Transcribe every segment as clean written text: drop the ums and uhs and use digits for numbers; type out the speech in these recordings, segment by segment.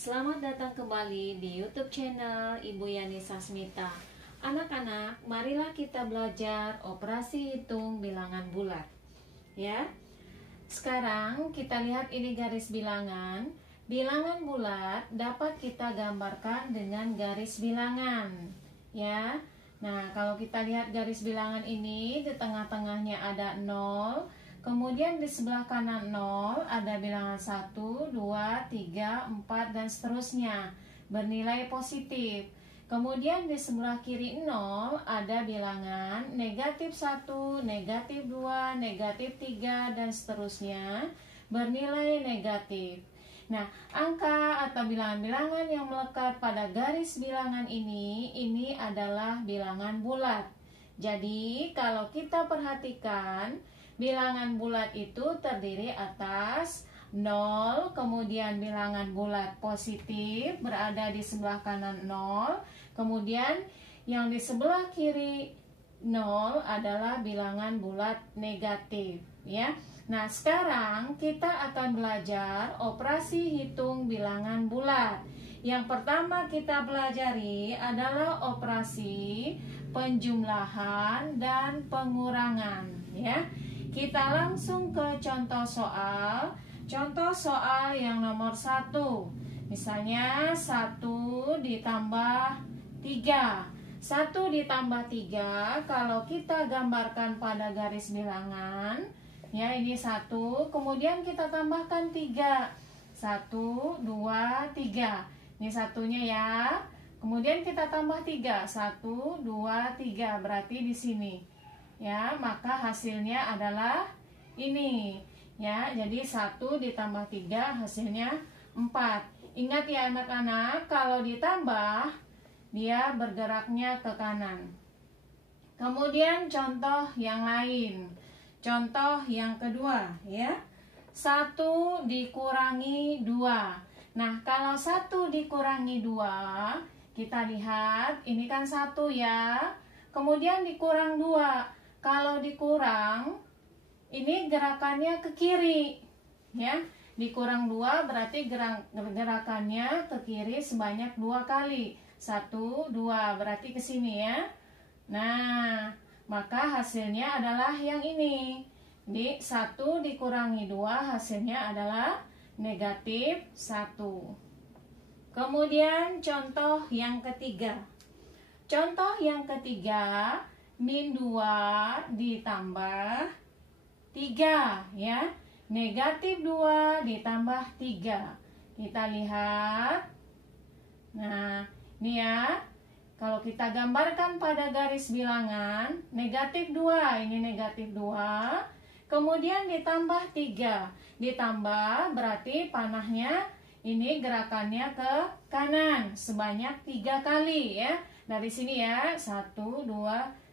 Selamat datang kembali di YouTube channel Ibu Yani Sasmita. Anak-anak, marilah kita belajar operasi hitung bilangan bulat. Ya. Sekarang kita lihat ini garis bilangan. Bilangan bulat dapat kita gambarkan dengan garis bilangan. Ya. Nah, kalau kita lihat garis bilangan ini, di tengah-tengahnya ada 0. Kemudian di sebelah kanan 0 ada bilangan 1, 2, 3, 4 dan seterusnya bernilai positif. Kemudian di sebelah kiri 0 ada bilangan negatif 1, negatif 2, negatif 3 dan seterusnya bernilai negatif. Nah, angka atau bilangan-bilangan yang melekat pada garis bilangan ini adalah bilangan bulat. Jadi, kalau kita perhatikan, bilangan bulat itu terdiri atas 0, kemudian bilangan bulat positif berada di sebelah kanan 0, kemudian yang di sebelah kiri 0 adalah bilangan bulat negatif, ya. Nah, sekarang kita akan belajar operasi hitung bilangan bulat. Yang pertama kita pelajari adalah operasi penjumlahan dan pengurangan, ya. Kita langsung ke contoh soal. Contoh soal yang nomor 1. Misalnya 1 ditambah 3. 1 ditambah 3 kalau kita gambarkan pada garis bilangan, ya, ini 1, kemudian kita tambahkan 3. 1, 2, 3. Ini satunya ya. Kemudian kita tambah 3. 1, 2, 3. Berarti di sini. Ya, maka hasilnya adalah ini. Ya, jadi 1 ditambah 3 hasilnya 4. Ingat ya anak-anak, kalau ditambah dia bergeraknya ke kanan. Kemudian contoh yang lain. Contoh yang kedua, ya. 1 dikurangi 2. Nah, kalau 1 dikurangi 2, kita lihat ini kan 1 ya. Kemudian dikurang 2. Kalau dikurang, ini gerakannya ke kiri, ya. Dikurang 2 berarti gerakannya ke kiri sebanyak 2 kali. 1, 2 berarti ke sini ya. Nah, maka hasilnya adalah yang ini. Di 1 dikurangi 2 hasilnya adalah negatif 1. Kemudian contoh yang ketiga. Contoh yang ketiga, min 2 ditambah 3, ya. Negatif 2 ditambah 3. Kita lihat. Nah, ini ya. Kalau kita gambarkan pada garis bilangan, negatif 2, ini negatif 2. Kemudian ditambah 3. Ditambah berarti panahnya ini gerakannya ke kanan sebanyak 3 kali ya. Dari sini ya, 1, 2,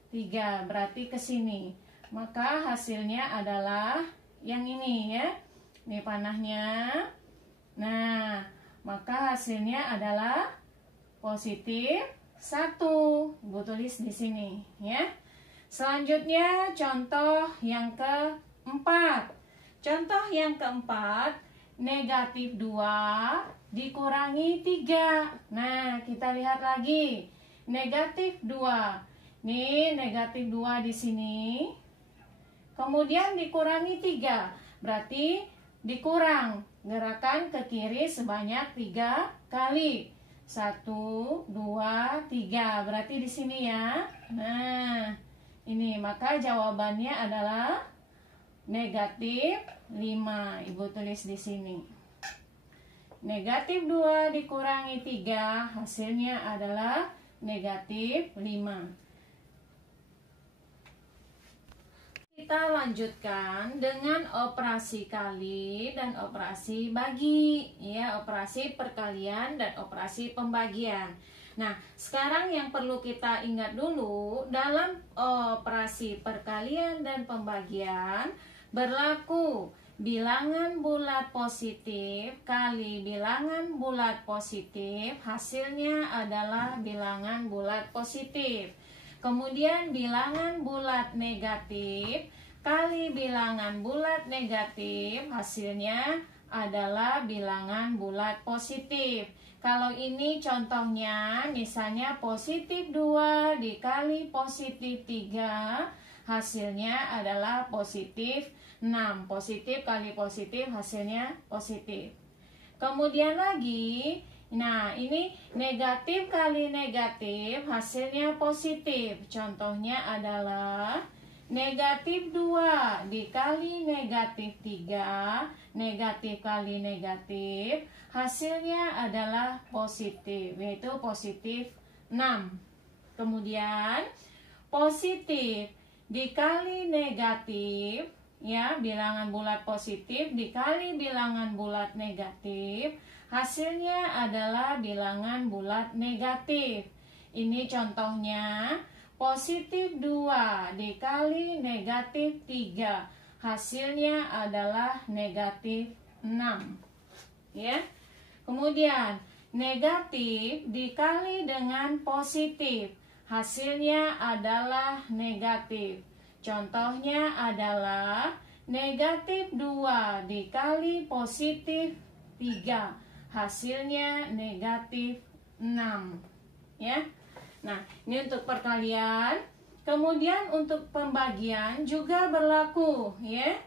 3 berarti ke sini. Maka hasilnya adalah yang ini ya. Ini panahnya. Nah, maka hasilnya adalah positif 1. Ibu tulis di sini ya. Selanjutnya contoh yang keempat. Contoh yang keempat, negatif 2 dikurangi 3. Nah, kita lihat lagi. Negatif 2. Nih, negatif 2 di sini. Kemudian dikurangi 3. Berarti dikurang. Gerakan ke kiri sebanyak 3 kali. 1, 2, 3. Berarti di sini ya. Nah, ini maka jawabannya adalah negatif 5. Ibu tulis di sini. Negatif 2 dikurangi 3 hasilnya adalah negatif 5. Kita lanjutkan dengan operasi kali dan operasi bagi, ya, operasi perkalian dan operasi pembagian. Nah, sekarang yang perlu kita ingat dulu, dalam operasi perkalian dan pembagian berlaku bilangan bulat positif kali bilangan bulat positif, hasilnya adalah bilangan bulat positif. Kemudian bilangan bulat negatif kali bilangan bulat negatif, hasilnya adalah bilangan bulat positif. Kalau ini contohnya misalnya positif 2 dikali positif 3, hasilnya adalah positif 6. Positif kali positif hasilnya positif. Kemudian lagi, nah ini negatif kali negatif hasilnya positif. Contohnya adalah negatif 2 dikali negatif 3, negatif kali negatif, hasilnya adalah positif, yaitu positif 6. Kemudian positif dikali negatif, ya, bilangan bulat positif dikali bilangan bulat negatif, hasilnya adalah bilangan bulat negatif. Ini contohnya positif 2 dikali negatif 3, hasilnya adalah negatif 6. Ya. Kemudian negatif dikali dengan positif, hasilnya adalah negatif. Contohnya adalah negatif 2 dikali positif 3, hasilnya negatif 6. Ya. Nah, ini untuk perkalian. Kemudian untuk pembagian juga berlaku, ya.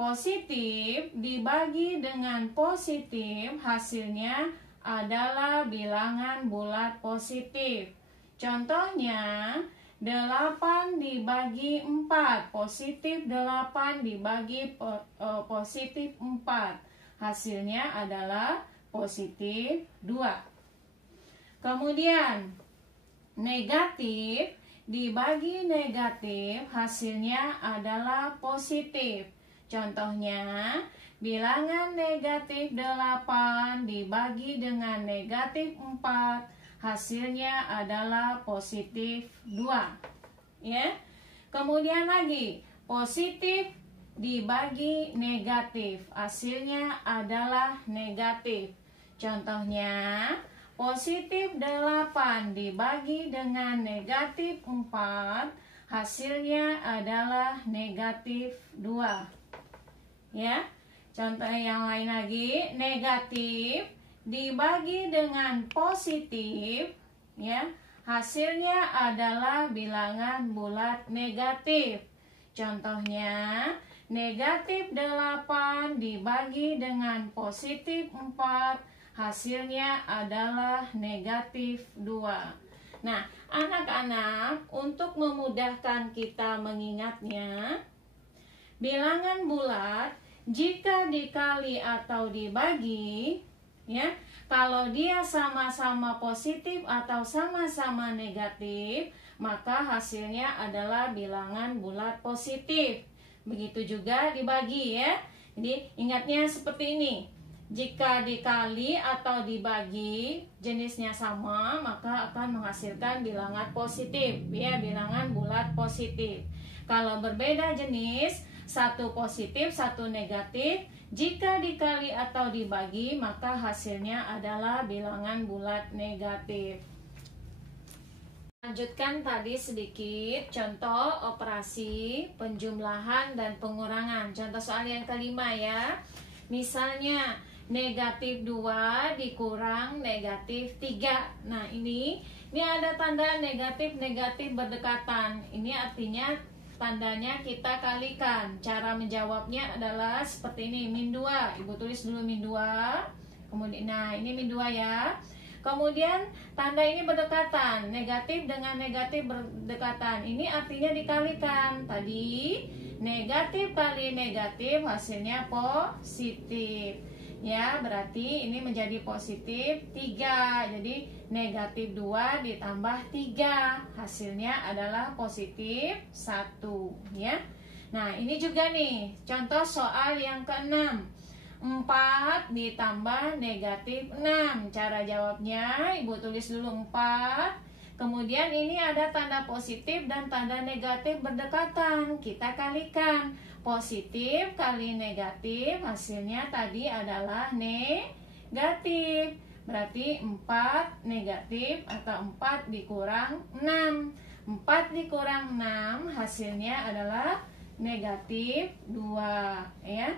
Positif dibagi dengan positif, hasilnya adalah bilangan bulat positif. Contohnya 8 dibagi 4, positif 8 dibagi positif 4, hasilnya adalah positif 2. Kemudian negatif dibagi negatif, hasilnya adalah positif. Contohnya, bilangan negatif 8 dibagi dengan negatif 4, hasilnya adalah positif 2. Ya. Kemudian lagi, positif dibagi negatif, hasilnya adalah negatif. Contohnya, positif 8 dibagi dengan negatif 4, hasilnya adalah negatif 2. Ya. Contoh yang lain lagi, negatif dibagi dengan positif, ya, hasilnya adalah bilangan bulat negatif. Contohnya, negatif 8 dibagi dengan positif 4, hasilnya adalah negatif 2. Nah, anak-anak, untuk memudahkan kita mengingatnya, bilangan bulat jika dikali atau dibagi, ya, kalau dia sama-sama positif atau sama-sama negatif, maka hasilnya adalah bilangan bulat positif. Begitu juga dibagi, ya. Jadi ingatnya seperti ini. Jika dikali atau dibagi jenisnya sama, maka akan menghasilkan bilangan positif, ya, bilangan bulat positif. Kalau berbeda jenis, satu positif, satu negatif, jika dikali atau dibagi, maka hasilnya adalah bilangan bulat negatif. Lanjutkan tadi sedikit contoh operasi penjumlahan dan pengurangan. Contoh soal yang kelima, ya. Misalnya negatif 2 dikurang negatif 3. Nah, ini ada tanda negatif berdekatan. Ini artinya tandanya kita kalikan. Cara menjawabnya adalah seperti ini, min 2. Ibu tulis dulu min 2. Kemudian, nah ini min 2, ya. Kemudian tanda ini berdekatan, negatif dengan negatif berdekatan. Ini artinya dikalikan. Tadi negatif kali negatif hasilnya positif. Ya, berarti ini menjadi positif 3. Jadi negatif 2 ditambah 3, hasilnya adalah positif 1, ya. Nah, ini juga nih contoh soal yang ke-6. 4 ditambah negatif 6. Cara jawabnya Ibu tulis dulu 4. Kemudian ini ada tanda positif dan tanda negatif berdekatan. Kita kalikan. Positif kali negatif, hasilnya tadi adalah negatif. Berarti 4 negatif atau 4 dikurang 6. 4 dikurang 6 hasilnya adalah negatif 2, ya.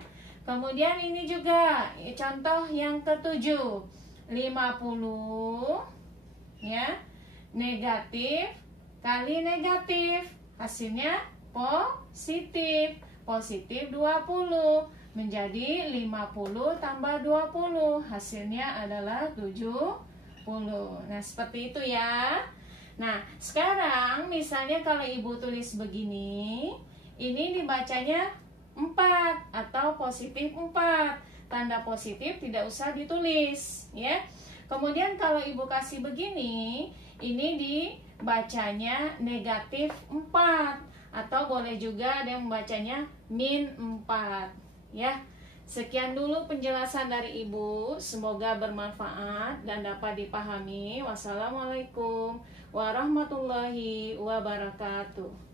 Kemudian ini juga contoh yang ketujuh, 50 ya, negatif kali negatif, hasilnya positif. Positif 20 menjadi 50 tambah 20, hasilnya adalah 70. Nah, seperti itu ya. Nah, sekarang misalnya kalau ibu tulis begini, ini dibacanya 4 atau positif 4. Tanda positif tidak usah ditulis ya. Kemudian kalau ibu kasih begini, ini dibacanya negatif 4 atau boleh juga ada yang membacanya min 4 ya. Sekian dulu penjelasan dari ibu, semoga bermanfaat dan dapat dipahami. Wassalamualaikum warahmatullahi wabarakatuh.